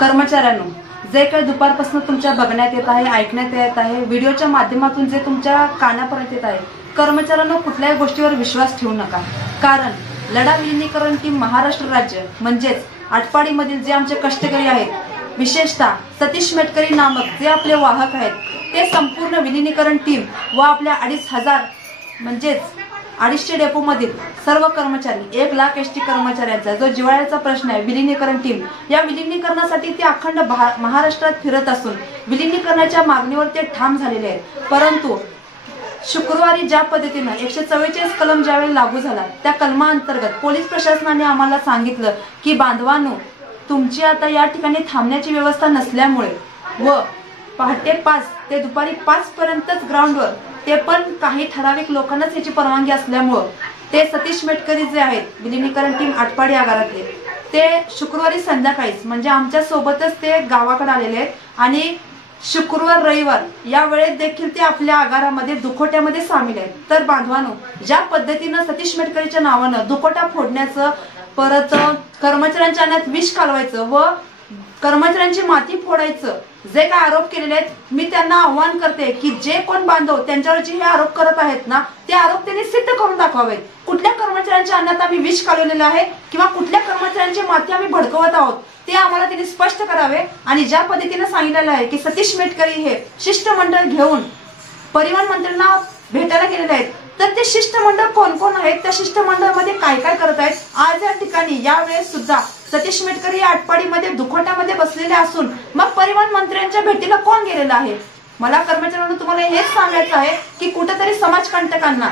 कर्मचाऱ्यांनो, जे काही दुपारपासून तुमच्या बघण्यात येत आहे, ऐकण्यात येत आहे, व्हिडिओच्या माध्यमातून जे तुमच्या कानापर्यंत येत आहे, कर्मचाऱ्यांनो कुठल्याही गोष्टीवर विश्वास ठेवू नका। कारण लढा विलीनीकरण टीम महाराष्ट्र राज्य म्हणजेच आटपाडीमधील जे आमचे कष्टकरी आहेत, विशेषतः सतीश मेटकरी नामक जे आपले वाहक आहेत, ते संपूर्ण विलीनीकरण टीम व आपल्या 2,500 म्हणजेच 250 डेपो मधील सर्व कर्मचारी 1,00,000 एसटी कर्मचाऱ्यांचा जो जिव्हाळ्याचा प्रश्न आहे विलीनीकरण टीम, या विलीनीकरणासाठी ते अखंड महाराष्ट्रात फिरत असून विलीनीकरणाच्या मागणीवर ते ठाम झालेले आहेत। परंतु शुक्रवारी ज्या पद्धतीने 144 कलम ज्यावेळी लागू झाला, त्या कलमाअंतर्गत पोलीस प्रशासनाने आम्हाला सांगितलं की बांधवांनो, तुमची आता या ठिकाणी थांबण्याची व्यवस्था नसल्यामुळे व पहाटे 5 ते दुपारी 5 पर्यंतच ग्राउंडवर, ते पण काही ठराविक लोकांनाच याची परवानगी असल्यामुळे ते सतीश मेटकरी जे आहेत विलीनीकरण टीम आटपाडी आगारातले, ते शुक्रवारी संध्याकाळीच म्हणजे आमच्या सोबतच ते गावाकडे आलेले आहेत आणि शुक्रवार रविवार या वेळेत देखील ते आपल्या आगारामध्ये दुखोट्यामध्ये सामील आहेत। तर बांधवांनो, ज्या पद्धतीने सतीश मेटकरीच्या नावानं दुखोटा फोडण्याचं, परत कर्मचाऱ्यांच्या अन्नात विष कालवायचं व कर्मचाऱ्यांची माती फोडायचं जे काय आरोप केलेले आहेत, मी त्यांना आव्हान करते की जे कोण बांधव त्यांच्यावर जे हे आरोप करत आहेत ना, ते आरोप त्यांनी सिद्ध करून दाखवावेत। कुठल्या कर्मचाऱ्यांच्या अन्नात आम्ही विष कालवलेलं आहे किंवा कुठल्या कर्मचाऱ्यांची माती आम्ही भडकवत आहोत, ते आम्हाला त्यांनी स्पष्ट करावे। आणि ज्या पद्धतीने सांगितलेलं आहे की सतीश मेटकरी हे शिष्टमंडळ घेऊन परिवहन मंत्र्यांना भेटायला गेलेले आहेत, तर ते शिष्टमंडळ कोण कोण आहेत, त्या शिष्टमंडळामध्ये काय काय करत आहेत, आज या ठिकाणी यावेळेस सुद्धा सतीश मेटकरी आटपाडीमध्ये दुखोट्यामध्ये बसलेले असून मग परिवहन मंत्र्यांच्या भेटीला कोण गेलेला आहे? मला कर्मचाऱ्यांना तुम्हाला हेच सांगायचं आहे की कुठेतरी समाजकंटकांना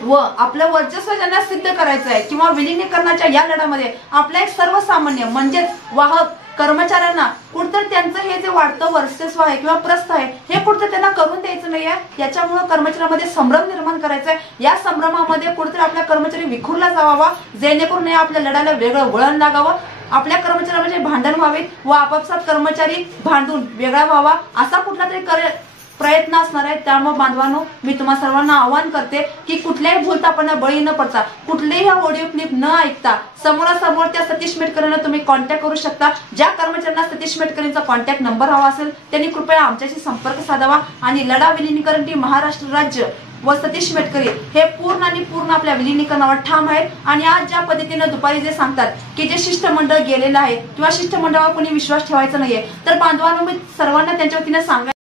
व आपलं वर्चस्व ज्यांना सिद्ध करायचं आहे किंवा विलीनीकरणाच्या या लढ्यामध्ये आपल्या एक सर्वसामान्य म्हणजेच वाहक कर्मचाऱ्यांना कुठतर त्यांचं हे जे वाढतं वर्चस्व आहे किंवा प्रस्थ आहे, हे कुठतर त्यांना करून द्यायचं नाहीये। याच्यामुळे कर्मचाऱ्यांमध्ये संभ्रम निर्माण करायचा आहे। या संभ्रमामध्ये कुठतर आपल्या कर्मचारी विखुरला जावा, जेणेकरून आपल्या लढ्याला वेगळं वळण लागावं, आपल्या कर्मचाऱ्यांमध्ये भांडण व्हावेत व आपापसात कर्मचारी भांडून वेगळा व्हावा, असा कुठला तरी प्रयत्न असणार आहे। त्यामुळे बांधवांनो, मी तुम्हा सर्वांना आवाहन करते की कुठल्याही भूलथापांना बळी न पडता, कुठलेही ऑडिओ क्लिप न ऐकता समोरासमोर त्या सतीश मेटकरींना तुम्ही कॉन्टॅक्ट करू शकता। ज्या कर्मचाऱ्यांना सतीश मेटकरींचा कॉन्टॅक्ट नंबर हवा असेल त्यांनी कृपया आमच्याशी संपर्क साधावा आणि लढा विलीनीकरण टीम महाराष्ट्र राज्य व सतीश मेटकरी हे पूर्ण आणि पूर्ण आपल्या विलीनीकरणावर ठाम आहेत। आणि आज ज्या पद्धतीने दुपारी जे सांगतात की जे शिष्टमंडळ गेलेलं आहे किंवा शिष्टमंडळावर कोणी विश्वास ठेवायचा नाहीये, तर बांधवांनो, मी सर्वांना त्यांच्या वतीने सांगायला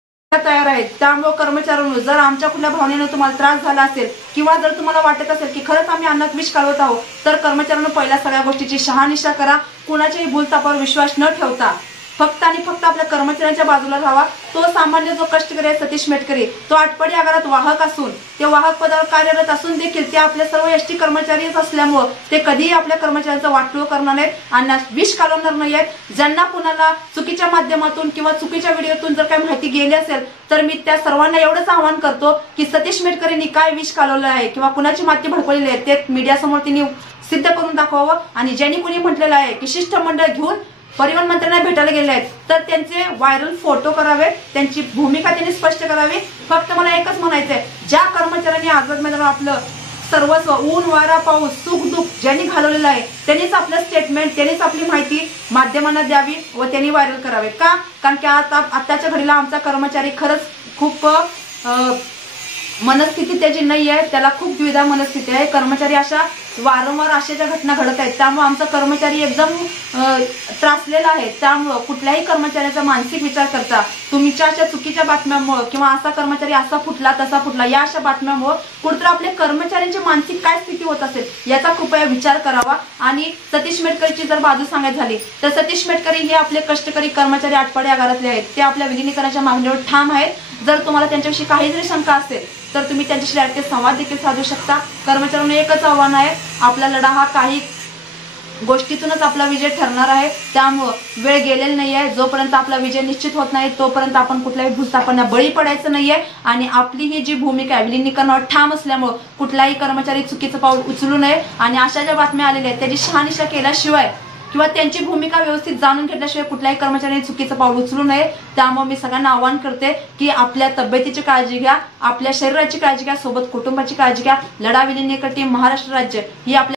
तयार आहेत। त्यामुळे कर्मचाऱ्यांनो, जर आमच्या कुठल्या भावनेने तुम्हाला त्रास झाला असेल किंवा जर तुम्हाला वाटत असेल की खरंच आम्ही अन्नात विष कालवत आहोत, तर कर्मचाऱ्यांनो, पहिल्या सगळ्या गोष्टीची शहानिशा करा। कुणाच्याही भूलथापावर विश्वास न ठेवता फक्त आणि फक्त आपल्या कर्मचाऱ्यांच्या बाजूला राहावा। तो सामान्य जो कष्टकरी आहे सतीश मेटकरी, तो आटपाडी आगारात वाहक असून, ते वाहक पदावर कार्यरत असून देखील ते आपल्या सर्व एसटी कर्मचारीच असल्यामुळे ते कधीही आपल्या कर्मचाऱ्यांचं वाटोळ करणार नाहीत, अन्नात विष कालवणार नाहीत। ज्यांना कुणाला चुकीच्या माध्यमातून किंवा चुकीच्या व्हिडिओतून जर काही माहिती गेली असेल, तर मी त्या सर्वांना एवढंच आवाहन करतो की सतीश मेटकरींनी काय विष कालवलं आहे किंवा कुणाची माती भडकवलेली आहे ते मीडियासमोर त्यांनी सिद्ध करून दाखवावं। आणि ज्यांनी कुणी म्हटलेलं आहे की शिष्टमंडळ घेऊन परिवहन मंत्र्यांना भेटायला गेले आहेत, तर त्यांचे व्हायरल फोटो करावे, त्यांची भूमिका त्यांनी स्पष्ट करावी। फक्त मला एकच म्हणायचंय, ज्या कर्मचाऱ्यांनी आझाद मैदानावर आपलं सर्वस्व, ऊन वारा पाऊस सुख दुःख ज्यांनी घालवलेलं आहे, त्यांनीच आपलं स्टेटमेंट, त्यांनीच आपली माहिती माध्यमांना द्यावी व त्यांनी व्हायरल करावे। का? कारण की आताच्या घडीला आमचा कर्मचारी खरंच खूप मनस्थिती त्याची नाही आहे, त्याला खूप द्विधा मनस्थिती आहे। कर्मचारी अशा वारंवार अशाच्या घटना घडत आहेत, त्यामुळे आमचा कर्मचारी एकदम त्रासलेला आहे। त्यामुळे कुठल्याही कर्मचाऱ्याचा मानसिक विचार करता तुमच्या अशा चुकीच्या बातम्यांमुळे किंवा असा कर्मचारी असा फुटला तसा फुटला या अशा बातम्यांमुळे कुठतर आपल्या कर्मचाऱ्यांची मानसिक काय स्थिती होत असेल याचा कृपया विचार करावा। आणि सतीश मेटकरीची जर बाजू सांगायची झाली तर सतीश मेटकरी हे आपले कष्टकरी कर्मचारी आटपाडी आगारातले आहेत, ते आपल्या विलीनीकरणाच्या मागणीवर ठाम आहेत। जर तुम्हाला त्यांच्याविषयी काही जरी शंका असेल तर तुम्ही त्यांच्याशी डायरेक्ट संवाद देखील साधू शकता। कर्मचाऱ्यांना एकच आव्हान आहे, आपला लढा हा काही गोष्टीतूनच आपला विजय ठरणार आहे। त्यामुळे वेळ गेलेली नाही आहे, जोपर्यंत आपला विजय निश्चित होत नाही तोपर्यंत आपण कुठल्याही भूलथापांना बळी पडायचं नाहीये। आणि आपली ही जी भूमिका आहे विलीनीकरणावर ठाम असल्यामुळे कुठलाही कर्मचारी चुकीचं पाऊल उचलू नये आणि अशा ज्या बातम्या आलेल्या आहेत त्याची शहानिशा केल्याशिवाय किंवा त्यांची भूमिका व्यवस्थित जाणून घेतल्याशिवाय कुठल्याही कर्मचाऱ्यांनी चुकीचं पाऊल उचलू नये। त्यामुळे मी सगळ्यांना आवाहन करते की आपल्या तब्येतीची काळजी घ्या, आपल्या शरीराची काळजी घ्या, सोबत कुटुंबाची काळजी घ्या। लढा विलीनीकरण टीम महाराष्ट्र राज्य ही आपल्या